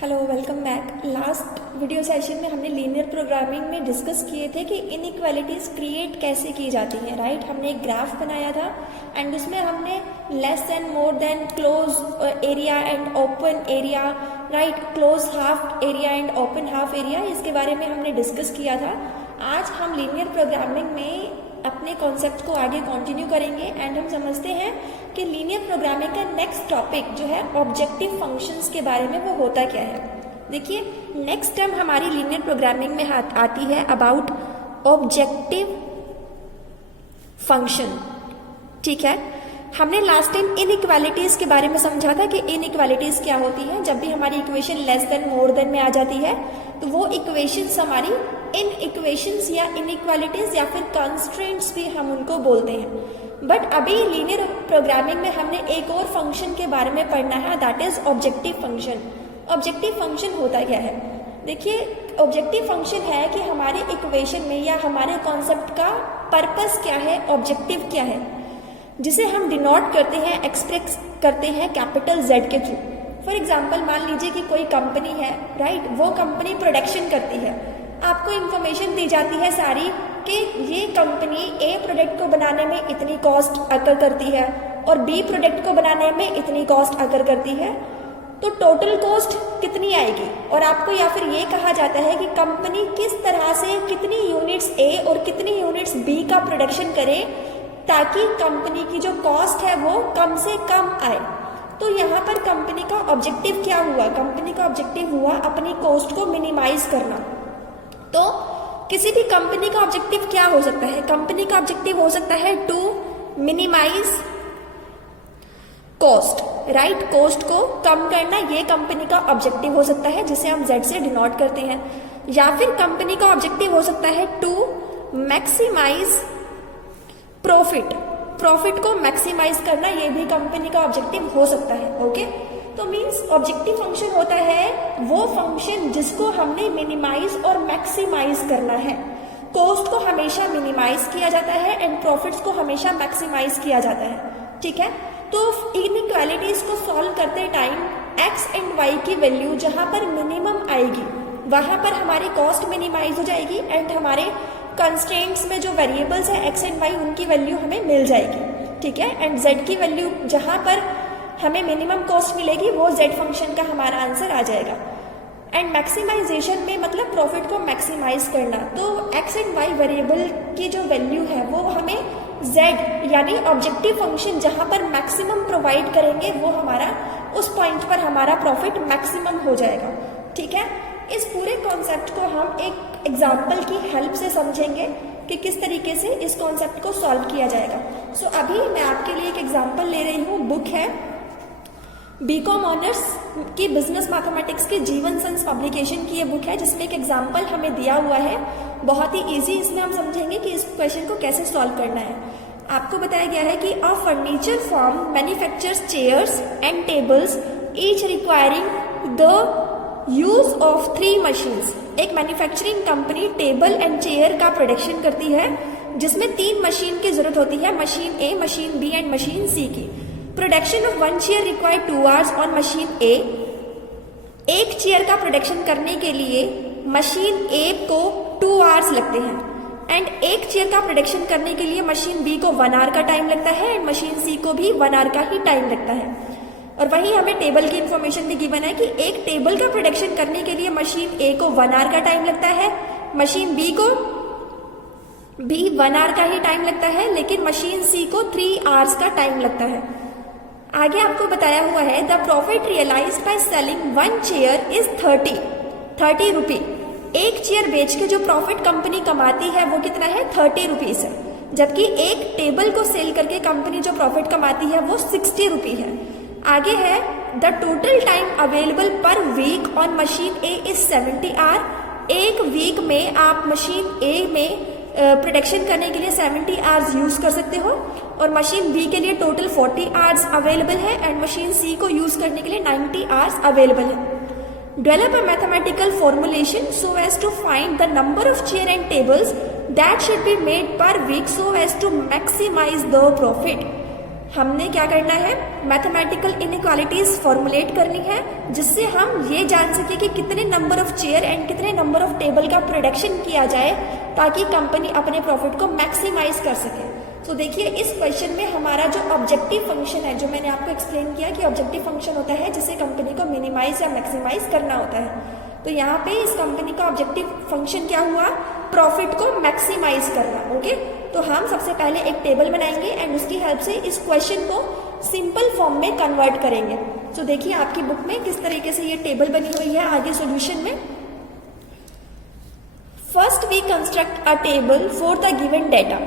Hello, welcome back. Last video session में हमने linear programming में डिस्कस किए थे कि इनइक्वालिटीज क्रिएट कैसे की जाती हैं, राइट। हमने एक ग्राफ बनाया था एंड उसमें हमने less than, more than, close area and open area, right, close half area and open half area, इसके बारे में हमने डिस्कस किया था। आज हम लीनियर प्रोग्रामिंग में अपने कॉन्सेप्ट को आगे कंटिन्यू करेंगे एंड हम समझते हैं कि लीनियर प्रोग्रामिंग का नेक्स्ट टॉपिक जो है ऑब्जेक्टिव फंक्शंस के बारे में, वो होता क्या है। देखिए, नेक्स्ट टर्म हमारी लीनियर प्रोग्रामिंग में आती है अबाउट ऑब्जेक्टिव फंक्शन। ठीक है, हमने लास्ट टाइम इनइक्वालिटीज के बारे में समझा था कि इनइक्वालिटीज क्या होती है। जब भी हमारी equation less than, more than में आ जाती है तो वो इक्वेशंस हमारी इक्वेशंस या इनइक्वालिटीज या फिर कंस्ट्रेंट्स भी हम उनको बोलते हैं। बट अभी लीनियर प्रोग्रामिंग में हमने एक और फंक्शन के बारे में पढ़ना है, that is objective function. Objective function होता क्या है? देखिए, ऑब्जेक्टिव फंक्शन है कि हमारे इक्वेशन में या हमारे कॉन्सेप्ट का पर्पस क्या है, ऑब्जेक्टिव क्या है, जिसे हम डिनोट करते हैं, एक्सप्रेस करते हैं कैपिटल Z के थ्रू। फॉर एग्जाम्पल, मान लीजिए कि कोई कंपनी है, राइट, वो कंपनी प्रोडक्शन करती है। आपको इंफॉर्मेशन दी जाती है सारी कि ये कंपनी A प्रोडक्ट को बनाने में इतनी कॉस्ट अकर करती है और B प्रोडक्ट को बनाने में इतनी कॉस्ट अकर करती है, तो टोटल कॉस्ट कितनी आएगी। और आपको या फिर ये कहा जाता है कि कंपनी किस तरह से कितनी यूनिट्स A और कितनी यूनिट्स B का प्रोडक्शन करे ताकि कंपनी की जो कॉस्ट है वो कम से कम आए। तो यहाँ पर कंपनी का ऑब्जेक्टिव क्या हुआ? कंपनी का ऑब्जेक्टिव हुआ अपनी कॉस्ट को मिनिमाइज करना। तो किसी भी कंपनी का ऑब्जेक्टिव क्या हो सकता है? कंपनी का ऑब्जेक्टिव हो सकता है to minimize cost, right, cost को कम करना, ये कंपनी का ऑब्जेक्टिव हो सकता है जिसे हम Z से डिनोट करते हैं। या फिर कंपनी का ऑब्जेक्टिव हो सकता है टू मैक्सिमाइज प्रॉफिट, प्रॉफिट को मैक्सिमाइज करना, ये भी कंपनी का ऑब्जेक्टिव हो सकता है। ओके, तो मींस ऑब्जेक्टिव फंक्शन होता है वो फंक्शन जिसको हमने मिनिमाइज और मैक्सिमाइज करना है। कॉस्ट को हमेशा मिनिमाइज किया जाता है एंड प्रॉफिट्स को हमेशा मैक्सिमाइज किया जाता है। ठीक है, तो इनइक्वालिटीज को सॉल्व करते टाइम x एंड y की वैल्यू जहां पर मिनिमम आएगी वहां पर हमारी कॉस्ट मिनिमाइज हो जाएगी एंड हमारे कंस्ट्रेंट्स में जो वेरिएबल्स है x एंड y, उनकी वैल्यू हमें मिल जाएगी। ठीक है, एंड z की वैल्यू जहां पर हमें मिनिमम कॉस्ट मिलेगी वो z फंक्शन का हमारा आंसर आ जाएगा। एंड मैक्सिमाइजेशन में मतलब प्रॉफिट को मैक्सिमाइज करना, तो x एंड y वेरिएबल की जो वैल्यू है वो हमें z यानी ऑब्जेक्टिव फंक्शन जहां पर मैक्सिमम प्रोवाइड करेंगे वो हमारा उस पॉइंट पर हमारा प्रॉफिट मैक्सिमम हो जाएगा। ठीक है, इस पूरे कॉन्सेप्ट को हम एक एग्जाम्पल की हेल्प से समझेंगे कि किस तरीके से इस कॉन्सेप्ट को सॉल्व किया जाएगा। सो अभी मैं आपके लिए एक एग्जाम्पल ले रही हूँ। बुक है बीकॉम ऑनर्स की बिजनेस मैथमेटिक्स के जीवन संस पब्लिकेशन की ये बुक है, जिसमें एक एग्जाम्पल हमें दिया हुआ है। बहुत ही इजी, इसमें हम समझेंगे कि इस क्वेश्चन को कैसे सॉल्व करना है। आपको बताया गया है कि a furniture firm manufactures chairs and tables each requiring the use of 3 machines. एक manufacturing company table and chair का प्रोडक्शन करती है जिसमें 3 मशीन की जरूरत होती है, machine A, machine B and machine C की। Production of 1 chair require 2 hours on machine A। एक चेयर का प्रोडक्शन करने के लिए मशीन A को 2 आवर्स लगते हैं एंड एक चेयर का प्रोडक्शन करने के लिए मशीन B को 1 आवर का टाइम लगता है एंड मशीन C को भी 1 आवर का ही टाइम लगता है। और वहीं हमें टेबल की इंफॉर्मेशन भी गिवन है कि एक टेबल का प्रोडक्शन करने के लिए मशीन A को 1 आवर का टाइम लगता है, मशीन B को भी 1 आवर का ही टाइम लगता है, लेकिन मशीन C को 3 आवर्स का टाइम लगता है। आगे आपको बताया हुआ है the profit realized by selling 1 chair is 30 rupee. एक चेयर बेच के जो प्रॉफिट कंपनी कमाती है वो कितना है? 30 रुपीज है, जबकि एक टेबल को सेल करके कंपनी जो प्रॉफिट कमाती है वो 60 रुपी है। आगे है the total time available per week on machine A is 70 hour. एक वीक में आप मशीन A में प्रोडक्शन करने के लिए 70 आवर्स यूज कर सकते हो और मशीन B के लिए टोटल 40 आवर्स अवेलेबल है एंड मशीन C को यूज करने के लिए 90 आवर्स अवेलेबल है। Develop a mathematical formulation so as to find the number of chair and tables that should be made per week so as to maximize the profit. हमने क्या करना है, mathematical inequalities formulate करनी है, जिससे हम ये जान सके कि कितने नंबर ऑफ चेयर एंड कितने नंबर ऑफ टेबल का प्रोडक्शन किया जाए ताकि कंपनी अपने प्रॉफिट को मैक्सिमाइज कर सके। तो देखिए इस क्वेश्चन में हमारा जो ऑब्जेक्टिव फंक्शन है, जो मैंने आपको एक्सप्लेन किया कि ऑब्जेक्टिव फंक्शन होता है जिसे कंपनी को मिनिमाइज या मैक्सिमाइज करना होता है। तो यहाँ पे इस कंपनी का ऑब्जेक्टिव फंक्शन क्या हुआ, प्रॉफिट को मैक्सिमाइज करना। ओके, तो हम सबसे पहले एक टेबल बनाएंगे एंड उसकी हेल्प से इस क्वेश्चन को सिंपल फॉर्म में कन्वर्ट करेंगे। तो देखिए आपकी बुक में किस तरीके से ये टेबल बनी हुई है आगे सॉल्यूशन में। First we construct a table for the given data.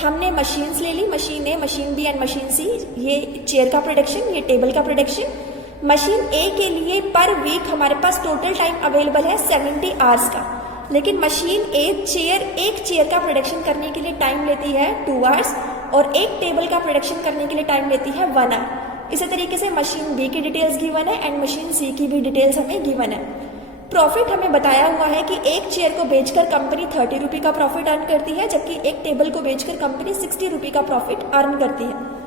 हमने मशीन्स ले ली, machine A, machine B and machine C. ये चेयर का प्रोडक्शन, ये टेबल का प्रोडक्शन। मशीन ए के लिए पर वीक हमारे पास टोटल टाइम अवेलेबल है 70 आवर्स का, लेकिन मशीन ए एक चेयर का प्रोडक्शन करने के लिए टाइम लेती है 2 आवर्स और एक टेबल का प्रोडक्शन करने के लिए टाइम लेती है 1 आवर। इसी तरीके से मशीन बी की डिटेल्स गिवन है एंड मशीन सी की भी डिटेल्स हमें गिवन है। प्रॉफिट हमें बताया हुआ है कि एक चेयर को बेचकर कंपनी 30 रुपये का प्रॉफिट अर्न करती है, जबकि एक टेबल को बेचकर कंपनी 60 रुपये का प्रॉफिट अर्न करती है।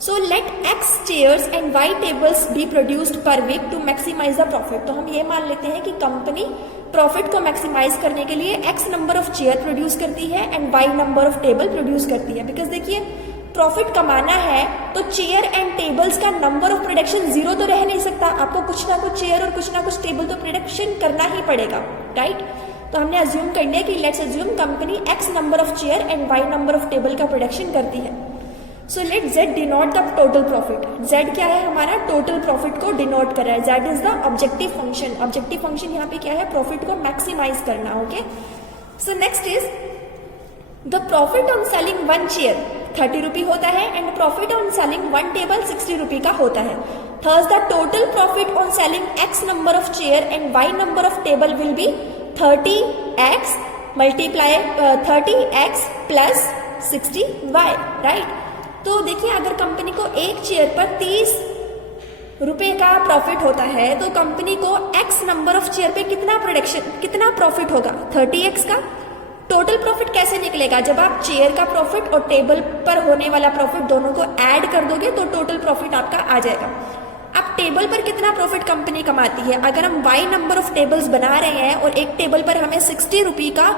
So let X chairs and Y tables be produced per week to maximize the profit. तो हम ये मान लेते हैं कि कंपनी प्रॉफिट को मैक्सिमाइज करने के लिए X number of chair produce करती है and Y number of table produce करती है। बिकॉज देखिए प्रॉफिट कमाना है तो चेयर एंड टेबल्स का नंबर ऑफ प्रोडक्शन 0 तो रह नहीं सकता, आपको कुछ ना कुछ चेयर और कुछ ना कुछ टेबल तो प्रोडक्शन करना ही पड़ेगा, राइट। तो हमने अज्यूम कर लिया कि let's assume company X number of chair and Y number of table का प्रोडक्शन करती है। So late Z denote the total profit. Z क्या है, हमारा टोटल प्रॉफिट को डिनोट कर रहा है। Z is the objective function. Objective function यहाँ पे क्या है, प्रॉफिट को मैक्सिमाइज करना। Okay, so next is the profit on selling 1 chair 30 रुपये होता है and profit on selling 1 table 60 रुपये का होता है। Thus the total profit on selling X number of chair and Y number of table will be 30X multiply 30X plus 60Y, right. तो देखिए अगर कंपनी को एक चेयर पर 30 रुपए का प्रॉफिट होता है तो कंपनी को X नंबर ऑफ चेयर पे कितना प्रॉफिट होगा, 30X का। टोटल प्रॉफिट कैसे निकलेगा, जब आप चेयर का प्रॉफिट और टेबल पर होने वाला प्रॉफिट दोनों को ऐड कर दोगे तो टोटल प्रॉफिट आपका आ जाएगा। अब टेबल पर कितना प्रॉफिट कंपनी कमाती है, अगर हम Y नंबर ऑफ टेबल्स बना रहे हैं और एक टेबल पर हमें 60 रुपये का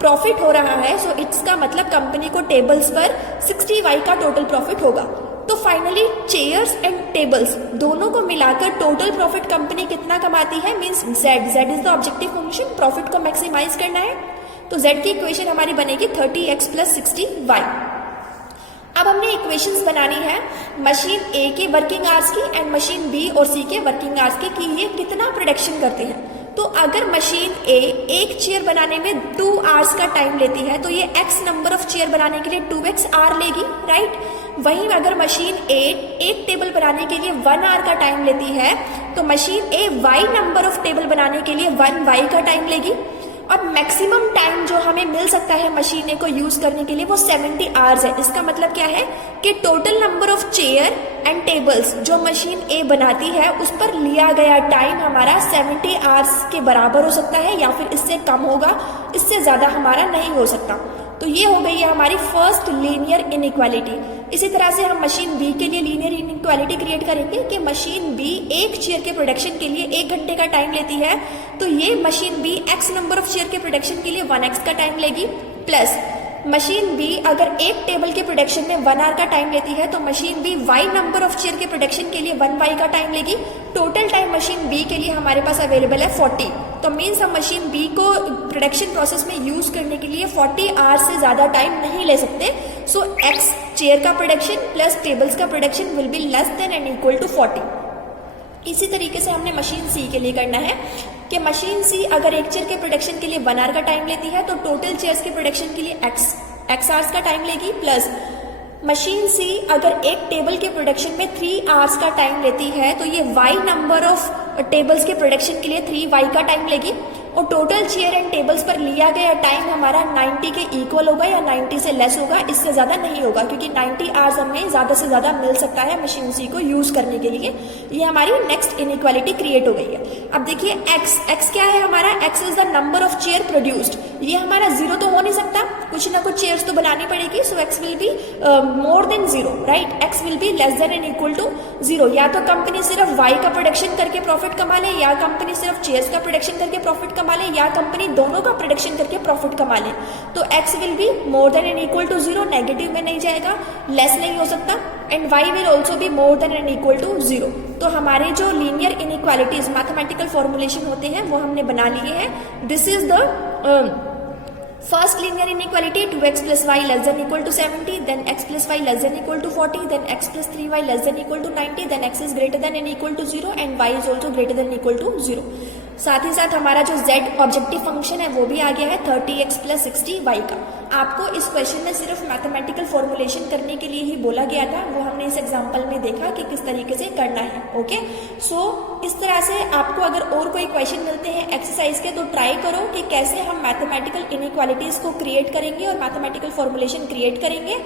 प्रॉफिट हो रहा है, सो इसका मतलब कंपनी को टेबल्स पर 60Y का टोटल प्रॉफिट होगा। तो फाइनली चेयर्स एंड टेबल्स दोनों को मिलाकर टोटल प्रॉफिट कंपनी कितना कमाती है, means Z is the objective function, profit को मैक्सिमाइज करना है। तो Z की इक्वेशन हमारी बनेगी 30X प्लस 60Y। अब हमने इक्वेशंस बनानी है मशीन ए के वर्किंग आवर्स की एंड मशीन बी और सी के वर्किंग आवर्स की, कि ये कितना प्रोडक्शन करते हैं। तो अगर मशीन ए एक चेयर बनाने में 2 आवर्स का टाइम लेती है तो ये X नंबर ऑफ चेयर बनाने के लिए 2X आवर लेगी, राइट। वहीं अगर मशीन ए एक टेबल बनाने के लिए 1 आवर का टाइम लेती है तो machine A Y number of table बनाने के लिए 1Y का टाइम लेगी। और मैक्सिमम टाइम जो हमें मिल सकता है मशीन ए को यूज करने के लिए वो 70 आवर्स है। इसका मतलब क्या है कि total number of chair and tables जो मशीन ए बनाती है उस पर लिया गया टाइम हमारा 70 आवर्स के बराबर हो सकता है या फिर इससे कम होगा, इससे ज्यादा हमारा नहीं हो सकता। तो ये हो गई है हमारी फर्स्ट लीनियर इनइक्वालिटी। इसी तरह से हम मशीन बी के लिए लीनियर इनइक्वालिटी क्रिएट करेंगे कि मशीन बी एक चेयर के प्रोडक्शन के लिए 1 घंटे का टाइम लेती है, तो ये machine B X number of chair के प्रोडक्शन के लिए 1X का टाइम लेगी, प्लस मशीन बी अगर एक टेबल के प्रोडक्शन में 1 आवर का टाइम लेती है तो machine B Y number of chair के प्रोडक्शन के लिए 1Y का टाइम लेगी। टोटल टाइम मशीन बी के लिए हमारे पास अवेलेबल है 40। तो मीन्स हम मशीन बी को प्रोडक्शन प्रोसेस में यूज करने के लिए 40 आवर्स से ज्यादा टाइम नहीं ले सकते। सो X चेयर का प्रोडक्शन प्लस टेबल्स का production will be less than and equal to 40। इसी तरीके से हमने मशीन सी के लिए करना है कि मशीन सी अगर एक चेयर के प्रोडक्शन के लिए 1 आवर का टाइम लेती है तो टोटल चेयर्स के प्रोडक्शन के लिए x आवर्स का टाइम लेगी, प्लस मशीन सी अगर एक टेबल के प्रोडक्शन में 3 आवर्स का टाइम लेती है तो ये Y नंबर ऑफ टेबल्स के प्रोडक्शन के लिए 3Y का टाइम लेगी। और टोटल चेयर एंड टेबल्स पर लिया गया टाइम हमारा 90 के इक्वल होगा या 90 से लेस होगा, इससे ज्यादा नहीं होगा, क्योंकि 90 आवर्स हमें ज्यादा से ज्यादा मिल सकता है मशीनरी को यूज करने के लिए। ये हमारी नेक्स्ट इनइक्वालिटी क्रिएट हो गई है। अब देखिए x क्या है हमारा, x is the number of chair produced. ये हमारा जीरो तो हो नहीं सकता, कुछ ना कुछ चेयर्स तो बनानी पड़ेगी, so x will be more than zero, right. x will be less than and equal to zero. या तो कंपनी सिर्फ y का प्रोडक्शन करके प्रॉफिट कमा ले, या कंपनी सिर्फ चेयर्स का प्रोडक्शन करके प्रॉफिट कमा ले, या कंपनी दोनों का प्रोडक्शन करके प्रॉफिट कमा ले। तो x will be more than and equal to zero, negative में नहीं जाएगा, लेस नहीं हो सकता, and y will also be more than and equal to zero. तो हमारे जो लीनियर इनइक्वालिटीज मैथमेटिकल फॉर्मुलेशन होते हैं वो हमने बना लिए हैं। This is the first linear inequality, 2x plus y less than equal to 70, then x plus y less than equal to 40, then x plus 3y less than equal to 90, then x is greater than and equal to 0 and y is also greater than equal to 0। साथ ही साथ हमारा जो z objective function है वो भी आ गया है 30x plus 60y का। आपको इस क्वेश्चन में सिर्फ मैथमेटिकल फॉर्मुलेशन करने के लिए ही बोला गया था, वो हमने इस एग्जांपल में देखा कि किस तरीके से करना है। ओके, सो इस तरह से आपको अगर और कोई क्वेश्चन मिलते हैं एक्सरसाइज के तो ट्राई करो कि कैसे हम मैथमेटिकल इनइक्वालिटीज को क्रिएट करेंगे और मैथमेटिकल फॉर्मुलेशन क्रिएट करेंगे।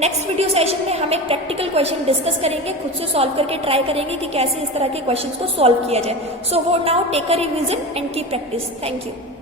नेक्स्ट वीडियो सेशन में हम एक प्रैक्टिकल क्वेश्चन डिस्कस करेंगे, खुद से सॉल्व करके ट्राई करेंगे कि कैसे इस तरह के क्वेश्चंस को सॉल्व किया जाए। So for now take a revision and keep practice. Thank you.